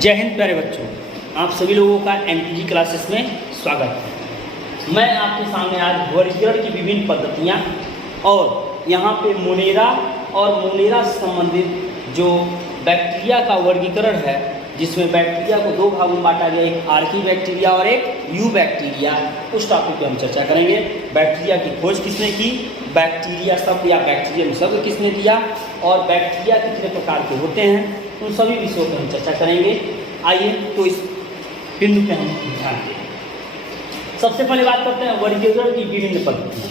जय हिंद प्यारे बच्चों, आप सभी लोगों का एमपीजी क्लासेस में स्वागत है। मैं आपके सामने आज वर्गीकरण की विभिन्न पद्धतियाँ और यहाँ पे मोनेरा और मोनेरा से संबंधित जो बैक्टीरिया का वर्गीकरण है, जिसमें बैक्टीरिया को दो भागों में बांटा गया, एक आर्की बैक्टीरिया और एक यू बैक्टीरिया, उस टॉपिक पे हम चर्चा करेंगे। बैक्टीरिया की खोज किसने की, बैक्टीरिया शब्द या बैक्टीरियम शब्द किसने दिया, और बैक्टीरिया कितने प्रकार के होते हैं, उन सभी विषयों पर हम चर्चा करेंगे। आइए तो इस बिंदु पे हम ध्यान दें। सबसे पहले बात करते हैं वर्गीकरण की विभिन्न पद्धतियाँ।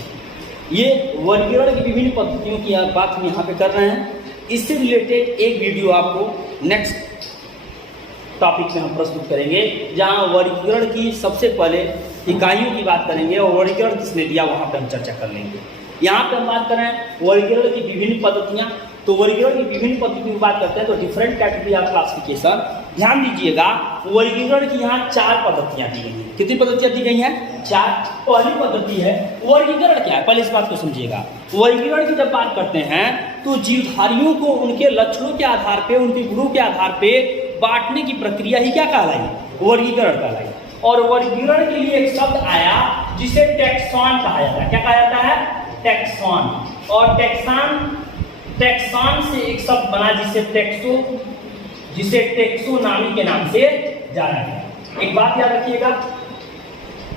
ये वर्गीकरण की विभिन्न पद्धतियों की बात हम यहाँ पे कर रहे हैं। इससे रिलेटेड एक वीडियो आपको नेक्स्ट टॉपिक में हम प्रस्तुत करेंगे, जहाँ वर्गीकरण की सबसे पहले इकाइयों की बात करेंगे और वर्गीकरण किसने दिया वहाँ पे हम चर्चा कर लेंगे। यहाँ पे हम बात कर रहे हैं वर्गीकरण की विभिन्न पद्धतियाँ। तो वर्गीकरण की विभिन्न पद्धतियों की बात करते हैं तो डिफरेंट कैटेगरी ऑफ क्लासिफिकेशन। ध्यान दीजिएगा, वर्गीकरण की यहाँ 4 पद्धतियाँ दी गई हैं। कितनी पद्धतियाँ दी गई हैं? 4। पहली पद्धति है वर्गीकरण। क्या है, पहले इस बात को समझिएगा। वर्गीकरण की जब बात करते हैं तो जीवधारियों को उनके लक्षणों के आधार पे, उनके गुणों के आधार पे बांटने की प्रक्रिया ही क्या कहलाई? वर्गीकरण कहलाई। और वर्गीकरण के लिए एक शब्द आया जिसे टैक्सॉन कहा जाता है। क्या कहा जाता है? टैक्सॉन। और टैक्सॉन से एक शब्द बना जिसे टेक्सोनॉमी के नाम से जाना गया। एक बात याद रखिएगा,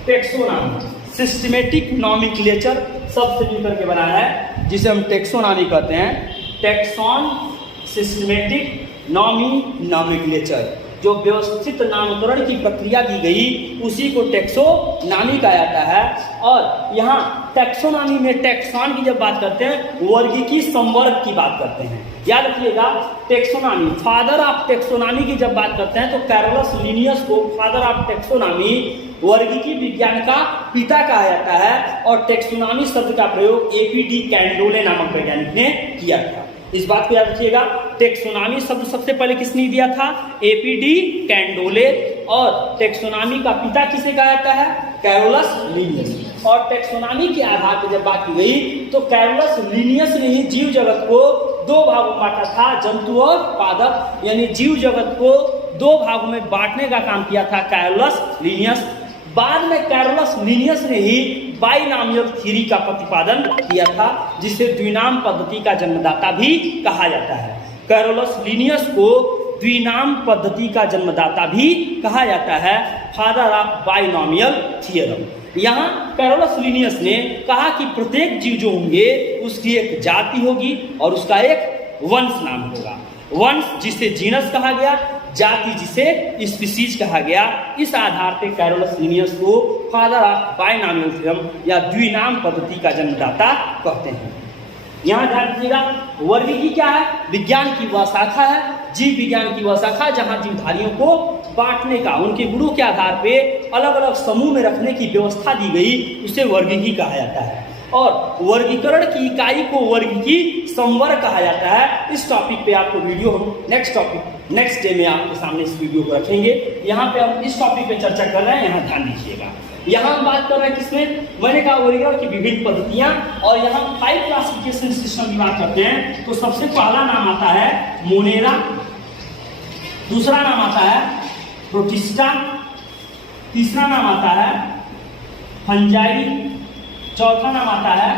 टेक्सोनॉमी सिस्टमेटिक नॉमेनक्लेचर शब्द से मिलकर के बना है, जिसे हम टेक्सोनॉमी कहते हैं। टैक्सॉन सिस्टमेटिक नॉमेनक्लेचर, जो व्यवस्थित नामकरण की प्रक्रिया की गई, उसी को टैक्सोनॉमी कहा जाता है। और यहाँ टैक्सोनॉमी में टैक्सॉन की जब बात करते हैं, वर्गीकी संवर्ग की बात करते हैं। याद रखिएगा, टैक्सोनॉमी, फादर ऑफ टैक्सोनॉमी की जब बात करते हैं तो कैरोलस लिनियस को फादर ऑफ टैक्सोनॉमी, वर्गीकी विज्ञान का पिता कहा जाता है। और टैक्सोनॉमी शब्द का प्रयोग एपीडी कैंडोले नामक वैज्ञानिक ने किया था। इस बात को याद रखिएगा। टैक्सोनॉमी शब्द सबसे पहले किसने दिया था? एपीडी कैंडोले। और टैक्सोनॉमी का पिता किसे कहा जाता है? Carolus Linnaeus. और टैक्सोनॉमी के आधार पर जब बात की गई तो कैरोलस लिनियस ने ही जीव जगत को 2 भागों में बांटा था, जंतु और पादप। यानी जीव जगत को 2 भागों में बांटने का काम किया था कैरोलस लिनियस। बाद में कैरोलस लिनियस ने ही बाइनॉमियल थ्योरी का प्रतिपादन किया था, जिसे द्विनाम पद्धति का जन्मदाता भी कहा जाता है। कैरोलस लिनियस को द्विनाम पद्धति का जन्मदाता भी कहा जाता है, फादर ऑफ बाइनॉमियल थ्योरम। यहाँ कैरोलस लिनियस ने कहा कि प्रत्येक जीव जो होंगे उसकी एक जाति होगी और उसका एक वंश नाम होगा। वंश जिसे जीनस कहा गया, जाति जिसे स्पीसीज कहा गया। इस आधार पर कैरोलस लिनियस को फादर ऑफ बाइनॉमियल थ्योरम या द्विनाम पद्धति का जन्मदाता कहते हैं। यहाँ ध्यान दीजिएगा, वर्गीकी क्या है? विज्ञान की वह शाखा है, जीव विज्ञान की वह शाखा जहाँ जीवधारियों को बांटने का, उनके गुणों के आधार पे अलग अलग समूह में रखने की व्यवस्था दी गई, उसे वर्गीकी कहा जाता है। और वर्गीकरण की इकाई को वर्गीकी संवर्ग कहा जाता है। इस टॉपिक पे आपको वीडियो हम नेक्स्ट डे में आपके सामने इस वीडियो को रखेंगे। यहाँ पे हम इस टॉपिक पे चर्चा कर रहे हैं, यहाँ ध्यान दीजिएगा। यहाँ हम बात कर रहे हैं किसमें? मैंने कहा वर्गीकरण की विभिन्न पद्धतियाँ। और यहाँ 5 क्लासिफिकेशन सिस्टम की बात करते हैं तो सबसे पहला नाम आता है मोनेरा, दूसरा नाम आता है प्रोटिस्टा, तीसरा नाम आता है फंजाई, चौथा नाम आता है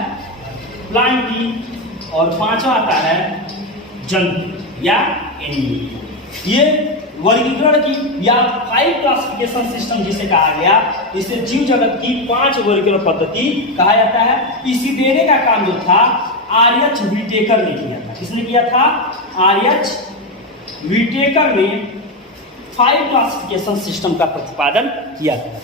प्लांटी और 5वां आता है जंतु या एनिमल। ये वर्गीकरण की या 5 क्लासिफिकेशन सिस्टम जिसे कहा गया, इसे जीव जगत की 5 वर्गीकरण पद्धति कहा जाता है। इसी देने का काम जो था आर्यच व्हिटेकर ने किया था। किसने किया था? आर्यच व्हिटेकर ने 5 क्लासिफिकेशन सिस्टम का प्रतिपादन किया था।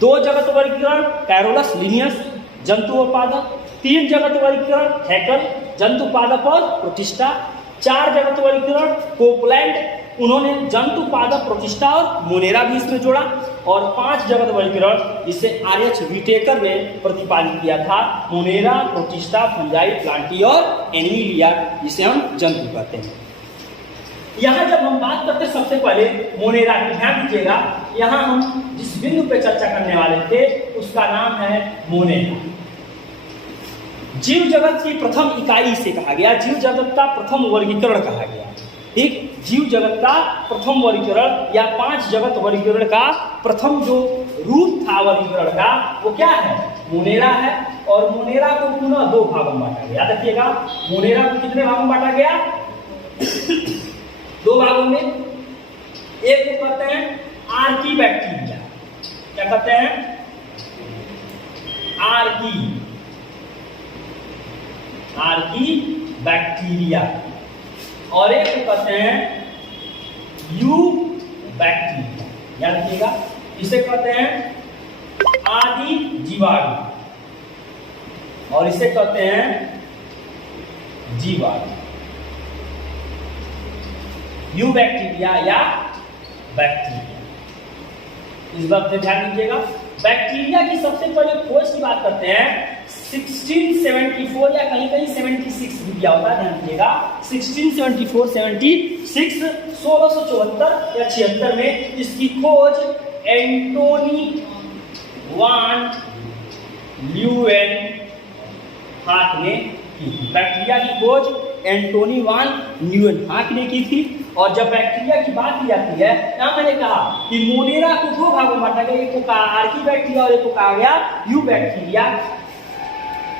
2 जगत वर्गीकरण कैरोलस लिनियस, जंतु और पादप। 3 जगत वर्गीकरण हैकल, जंतु पादप और प्रोटिस्टा। 4 जगत वर्गीकरण कोपलैंड, उन्होंने जंतु पादप प्रोटिस्टा और मोनेरा भी इसमें जोड़ा। और 5 जगत वर्गीकरण जिसे आर्यच व्हिटेकर ने प्रतिपादित किया था, मोनेरा, प्रोटिस्टा, फंजाई, प्लांटी और एनिमिलिया, जिसे हम जंतु कहते हैं। यहाँ जब हम बात करते हैं सबसे पहले मोनेरा की, ध्यान दीजिएगा, यहाँ हम जिस बिंदु पे चर्चा करने वाले थे उसका नाम है मोनेरा। जीव जगत की प्रथम इकाई से कहा गया, जीव जगत का प्रथम वर्गीकरण कहा गया। ठीक, जीव जगत का प्रथम वर्गीकरण या 5 जगत वर्गीकरण का प्रथम जो रूप था वर्गीकरण का वो क्या है, मोनेरा है। और मोनेरा को पुनः 2 भागों में बांटा गया। याद रखिएगा, मोनेरा को कितने भागों में बांटा गया? 2 भागों में। एक को कहते हैं आर्की बैक्टीरिया, क्या कहते हैं? Archie bacteria. और एक को कहते हैं यू बैक्टीरिया। याद रखिएगा, इसे कहते हैं आदि जीवाणु और इसे कहते हैं जीवाणु। यू बैक्टीरिया या बैक्टीरिया, इस बात पे ध्यान दीजिएगा। बैक्टीरिया की सबसे पहले खोज की बात करते हैं 1674 या कहीं कहीं 76 भी दिया होता है, ध्यान दीजिएगा। 1674 76 1674 या 76 में इसकी खोज एंटोनी वान ल्यूवेनहाक ने की थी। बैक्टीरिया की खोज एंटोनी वान ल्यूवेनहाक ने की थी। और जब बैक्टीरिया की बात की जाती है, यहाँ मैंने कहा कि मोनेरा को 2 भागों में बांटा गया, एक को कहा आर्की बैक्टीरिया और एक को कहा गया यू बैक्टीरिया।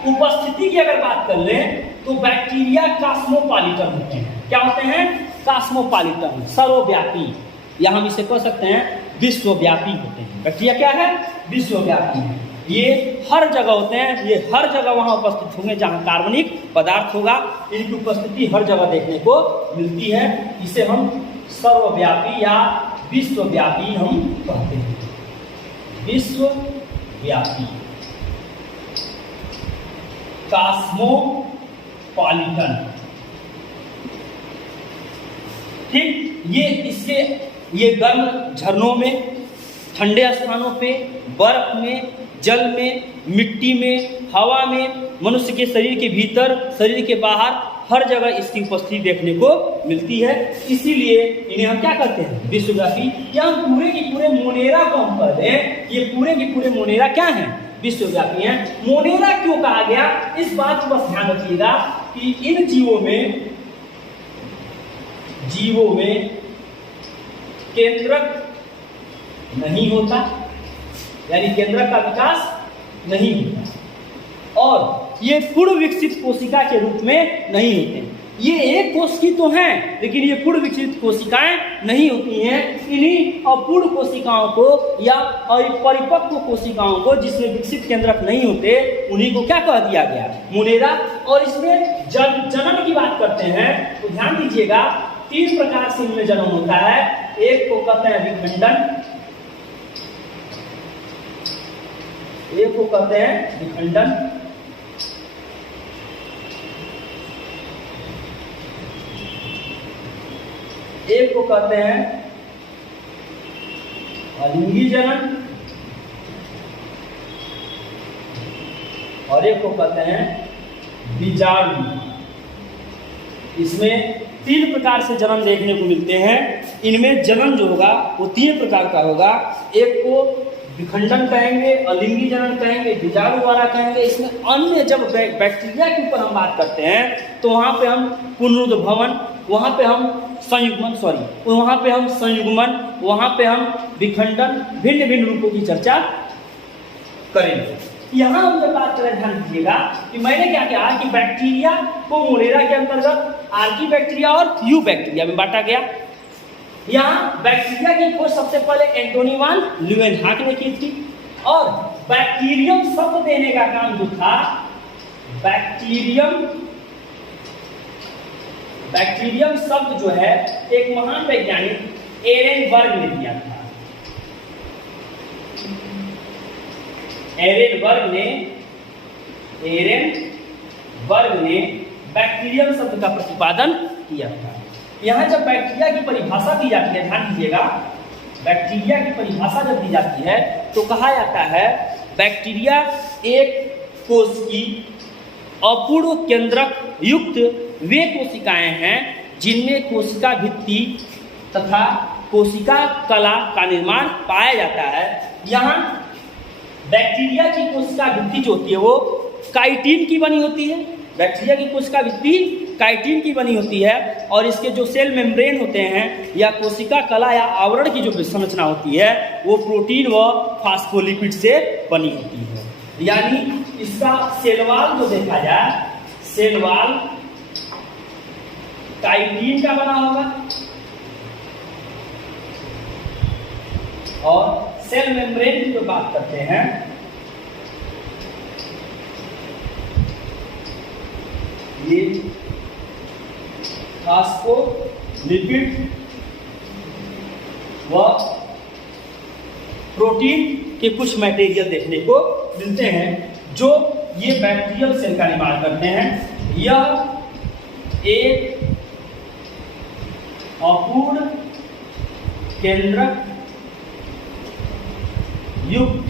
उपस्थिति की अगर बात कर लें तो बैक्टीरिया कॉस्मोपॉलिटन होते हैं। क्या होते हैं? कॉस्मोपॉलिटन, सर्वव्यापी, या हम इसे कह सकते हैं विश्वव्यापी होते हैं। बैक्टीरिया क्या है? विश्वव्यापी है। ये हर जगह होते हैं, ये हर जगह वहां उपस्थित होंगे जहां कार्बनिक पदार्थ होगा। इनकी उपस्थिति हर जगह देखने को मिलती है। इसे हम सर्वव्यापी या विश्वव्यापी हम कहते हैं। विश्वव्यापी, कॉस्मोपॉलिटन। ठीक, ये गर्म झरनों में, ठंडे स्थानों पे, बर्फ में, जल में, मिट्टी में, हवा में, मनुष्य के शरीर के भीतर, शरीर के बाहर, हर जगह इसकी उपस्थिति देखने को मिलती है। इसीलिए इन्हें हम क्या कहते हैं? विश्वव्यापी। या हम पूरे के पूरे मोनेरा को हम कहते हैं, ये पूरे के पूरे मोनेरा क्या हैं? विश्वव्यापी हैं। मोनेरा क्यों कहा गया, इस बात को बस ध्यान रखिएगा कि इन जीवों में केंद्रक नहीं होता, यानी केंद्रक का विकास नहीं होता, और ये पूर्ण विकसित कोशिका के रूप में नहीं होते। ये एक कोश की तो हैं, लेकिन ये पूर्ण विकसित कोशिकाएं नहीं होती हैं। इन्हीं अपूर्ण कोशिकाओं को या परिपक्व कोशिकाओं को, जिसमें विकसित केंद्रक नहीं होते, उन्हीं को क्या कह दिया गया? मोनेरा। और इसमें जन्म की बात करते हैं तो ध्यान दीजिएगा, 3 प्रकार से इनमें जन्म होता है। एक को कहते हैं विखंडन, एक को कहते हैं विखंडन, एक को कहते हैं अलिंगी जनन, और एक को कहते हैं बीजाणु। इसमें 3 प्रकार से जन्म देखने को मिलते हैं। इनमें जन्म जो होगा वो 3 प्रकार का होगा। एक को विखंडन कहेंगे, अलिंगी जनन कहेंगे, बीजाणु वाला कहेंगे। इसमें अन्य जब बैक्टीरिया के ऊपर हम बात करते हैं तो वहाँ पे हम पुनरुद्भवन, वहाँ पे हम संयुग्मन, वहाँ पे हम संयुग्मन, वहाँ पे हम विखंडन, भिन्न भिन्न रूपों की चर्चा करेंगे। यहाँ हम जब बात करें, ध्यान दीजिएगा कि मैंने क्या कहा कि बैक्टीरिया को मोनेरा के अंतर्गत आर्की बैक्टीरिया और यू बैक्टीरिया में बांटा गया। यहाँ बैक्टीरिया की खोज सबसे पहले एंटोनी वान ल्यूवेनहाक ने की थी, और बैक्टीरियम शब्द देने का काम जो था, बैक्टीरियम शब्द जो है एक महान वैज्ञानिक एरेनबर्ग ने दिया था। एरेनबर्ग ने बैक्टीरियम शब्द का प्रतिपादन किया था। यहाँ जब बैक्टीरिया की परिभाषा दी जाती है, ध्यान दीजिएगा, बैक्टीरिया की परिभाषा जब दी जाती है तो कहा जाता है बैक्टीरिया एक कोश की अपूर्ण केंद्रक युक्त वे कोशिकाएं हैं जिनमें कोशिका भित्ति तथा कोशिका कला का निर्माण पाया जाता है। यहाँ बैक्टीरिया की कोशिका भित्ति जो होती है वो काइटिन की बनी होती है। बैक्टीरिया की कोशिका भित्ति काइटिन की बनी होती है और इसके जो सेल मेम्ब्रेन होते हैं या कोशिका कला या आवरण की जो संरचना होती है वो प्रोटीन व फास्फोलिपिड से बनी होती है। यानी इसका सेल वॉल जो देखा जाए, सेल वॉल काइटिन का बना होगा और सेल मेम्ब्रेन की जो बात करते हैं ये फास्फोलिपिड व प्रोटीन के कुछ मटेरियल देखने को मिलते हैं जो ये बैक्टीरियल सेल का निर्माण करते हैं। यह एक अपूर्ण केंद्रक युक्त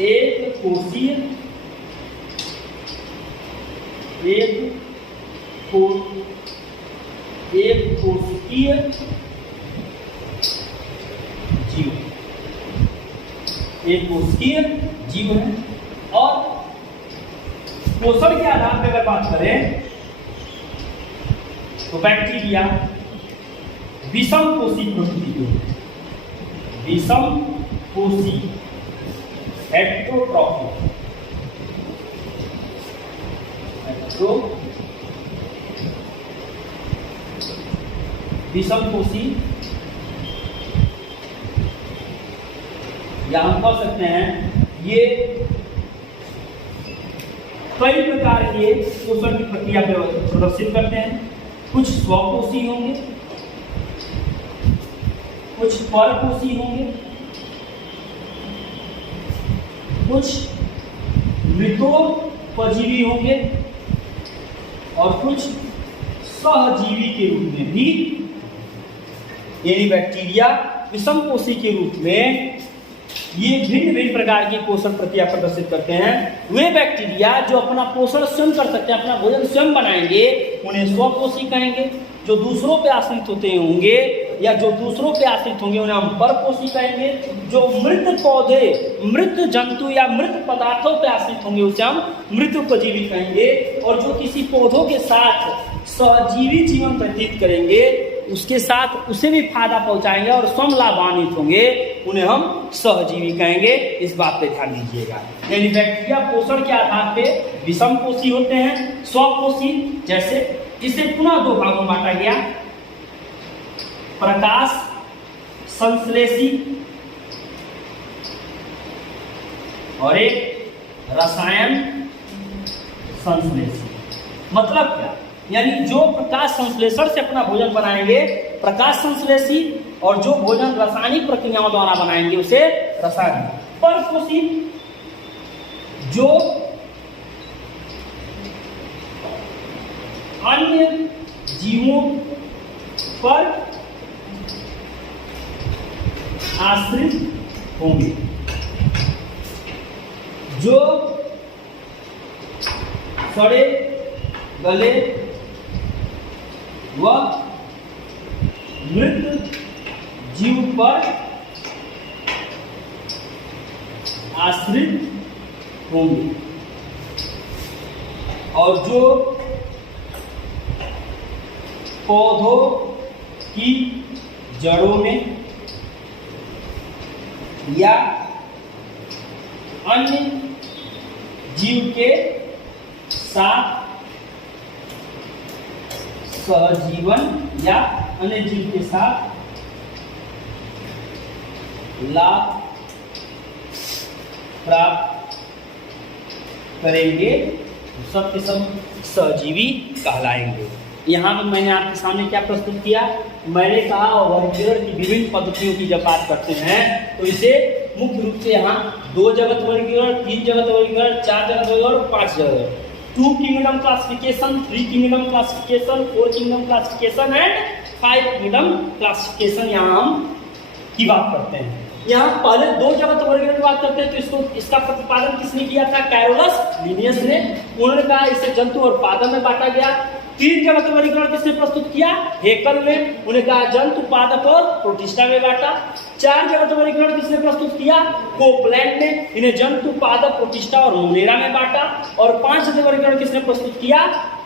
एक कोषीय जीव है और पोषण के आधार पर अगर बात करें तो बैक्टीरिया विषम कोषी प्रकृति के होते हैं। विषम कोषी हेटेरोट्रॉफिक विषम कोषी या हम कह सकते हैं ये कई प्रकार के पोषण की प्रक्रिया प्रदर्शित करते हैं। कुछ स्वकोषी होंगे, कुछ परकोषी होंगे, कुछ मृतोपजीवी होंगे और कुछ सहजीवी के रूप में भी, यानी बैक्टीरिया विषम कोषी के रूप में ये भिन्न भिन्न प्रकार की पोषण प्रक्रिया प्रदर्शित करते हैं। वे बैक्टीरिया जो अपना पोषण स्वयं कर सकते हैं, अपना भोजन स्वयं बनाएंगे, उन्हें स्वकोषी कहेंगे। जो दूसरों पे आश्रित होते होंगे या जो दूसरों पे आश्रित होंगे उन्हें हम परपोषी कहेंगे। जो मृत पौधे, मृत जंतु या मृत पदार्थों पे आश्रित होंगे उसे हम मृतोपजीवी कहेंगे। और जो किसी पौधों के साथ सहजीवी जीवन व्यतीत करेंगे, उसके साथ उसे भी फायदा पहुंचाएंगे और स्वयं लाभान्वित होंगे, उन्हें हम सहजीवी कहेंगे। इस बात पे ध्यान दीजिएगा। यानी बैक्टीरिया पोषण के आधार पे विषम कोषी होते हैं, स्वकोषी, जैसे इसे पुनः दो भागों में बांटा गया, प्रकाश संश्लेषी और एक रसायन संश्लेषी। मतलब क्या? यानी जो प्रकाश संश्लेषण से अपना भोजन बनाएंगे प्रकाश संश्लेषी, और जो भोजन रासायनिक प्रक्रियाओं द्वारा बनाएंगे उसे रसायन। परपोषी जो अन्य जीवों पर आश्रित होंगे, जो सड़े गले व मृत जीव पर आश्रित होंगे और जो पौधों की जड़ों में या अन्य जीव के साथ सहजीवन या अन्य जीव के साथ लाभ प्राप्त करेंगे, सब के सब सहजीवी कहलाएंगे। यहाँ पर मैंने आपके सामने क्या प्रस्तुत किया? मैंने कहा वर्गीकरण की विभिन्न पद्धतियों की जब बात करते हैं तो इसे मुख्य रूप से यहाँ 2 जगत वर्गीकरण, 3 जगत वर्गीकरण, 4 जगत वर्गीकरण और 5 जगत, 2 kingdom classification, 3 kingdom classification, 4 kingdom classification and 5 kingdom classification यहाँ हम की बात करते हैं। यहाँ पहले 2 जगत वर्गीकरण की बात करते हैं तो इसका प्रतिपादन किसने किया था? कैरोलस लिनियस ने। उन्होंने कहा इसे जंतु और पादप में बांटा गया। 3 जगत वर्गीकरण किसने प्रस्तुत किया? हेकल ने। उन्हें कहा जंतु, पादप और प्रोटिस्टा में बांटा। 4 जगत वर्गीकरण किसने प्रस्तुत किया? कोपलैंड ने। इन्हें जंतु, पादप, प्रोटिस्टा और मोनेरा में बांटा। और 5 जगत वर्गीकरण किसने प्रस्तुत किया?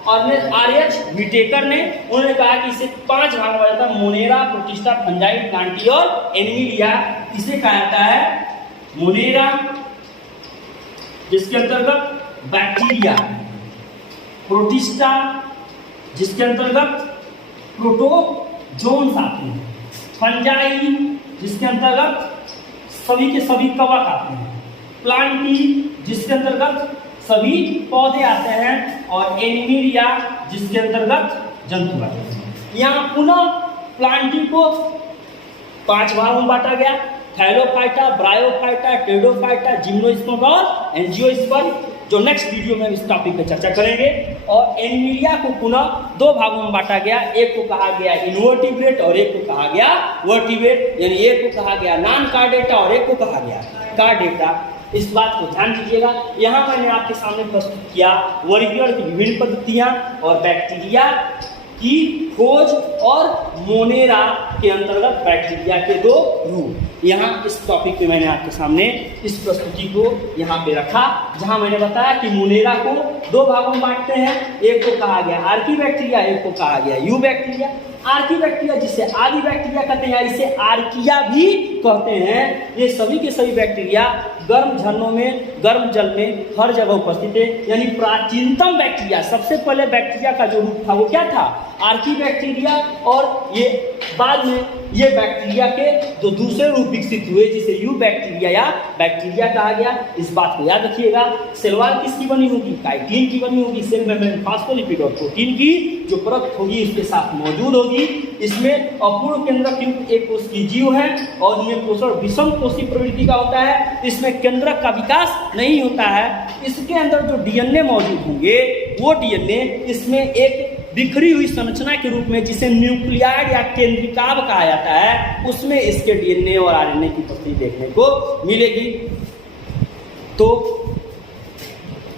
और आर.एच. व्हिटेकर ने उन्होंने कहा कि इसे 5 भाग में जाता है, मोनेरा, प्रोटिस्टा, फंजाई, प्लांटी और एनिमिलिया। इसे कहा जाता है मोनेरा, जिसके अंतर्गत बैक्टीरिया, प्रोटिस्टा जिसके अंतर्गत प्रोटोजोन्स आते हैं, फंजाई जिसके अंतर्गत सभी के सभी कवक आते हैं, प्लांटी जिसके अंतर्गत सभी पौधे आते हैं, और एनिमिलिया जिसके अंतर्गत जंतु आते हैं। यहाँ पुनः प्लांटी को 5 भागों में बांटा गया, थैलोफाइटा, ब्रायोफाइटा, टेडोफाइटा, जिम्नोस्पर्म और एंजियोस्पर्म, जो नेक्स्ट वीडियो में इस टॉपिक पे चर्चा करेंगे। और एनिमिलिया को पुनः 2 भागों में बांटा गया, एक को कहा गया इनवर्टिब्रेट और एक को कहा गया वर्टिब्रेट, यानी एक को कहा गया नॉन कार्डेटा और एक को कहा गया कार्डेटा। इस बात को ध्यान दीजिएगा। यहाँ मैंने आपके सामने प्रस्तुत किया वर्गीकरण की विभिन्न पद्धतियाँ और बैक्टीरिया की खोज और मोनेरा के अंतर्गत बैक्टीरिया के 2 रूप। यहाँ इस टॉपिक पे मैंने आपके सामने इस प्रस्तुति को यहाँ पे रखा, जहाँ मैंने बताया कि मोनेरा को 2 भागों में बांटते हैं, एक को कहा गया आर्की बैक्टीरिया, एक को कहा गया यू बैक्टीरिया। आर्की बैक्टीरिया जिसे आदि बैक्टीरिया कहते हैं, इसे आर्किया भी कहते हैं। ये सभी के सभी बैक्टीरिया गर्म झरनों में, गर्म जल में हर जगह उपस्थित है। यानी प्राचीनतम बैक्टीरिया, सबसे पहले बैक्टीरिया का जो रूप था वो क्या था, आर्की बैक्टीरिया। और ये बाद में ये बैक्टीरिया के जो दूसरे रूप विकसित हुए, जिसे यू बैक्टीरिया या बैक्टीरिया कहा गया। इस बात को याद रखिएगा। सेल वॉल किसकी बनी होगी, काइटिन की बनी होगी। सेल मेम्ब्रेन फास्फोलिपिड और प्रोटीन की जो परत होगी इसके साथ मौजूद होगी। इसमें अपूर्ण केंद्रक युक्त एक कोश की जीव है और इनमें पोषण विषम कोषीय प्रवृत्ति का होता है। इसमें केंद्रक का विकास नहीं होता है। इसके अंदर जो डीएनए मौजूद होंगे वो डीएनए इसमें एक बिखरी हुई संरचना के रूप में, जिसे न्यूक्लियाइड या केंद्रिकाभ कहा जाता है, उसमें इसके डीएनए और आरएनए की उपस्थिति देखने को मिलेगी। तो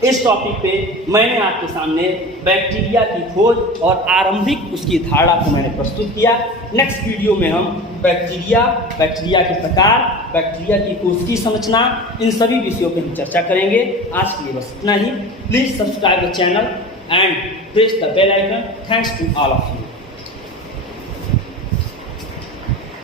इस टॉपिक पे मैंने आपके सामने बैक्टीरिया की खोज और आरंभिक उसकी धारणा को मैंने प्रस्तुत किया। नेक्स्ट वीडियो में हम बैक्टीरिया के प्रकार, बैक्टीरिया की कोशिकीय संरचना, इन सभी विषयों पर हम चर्चा करेंगे। आज के लिए बस इतना ही। Please subscribe the channel and press the bell icon. Thanks to all of you.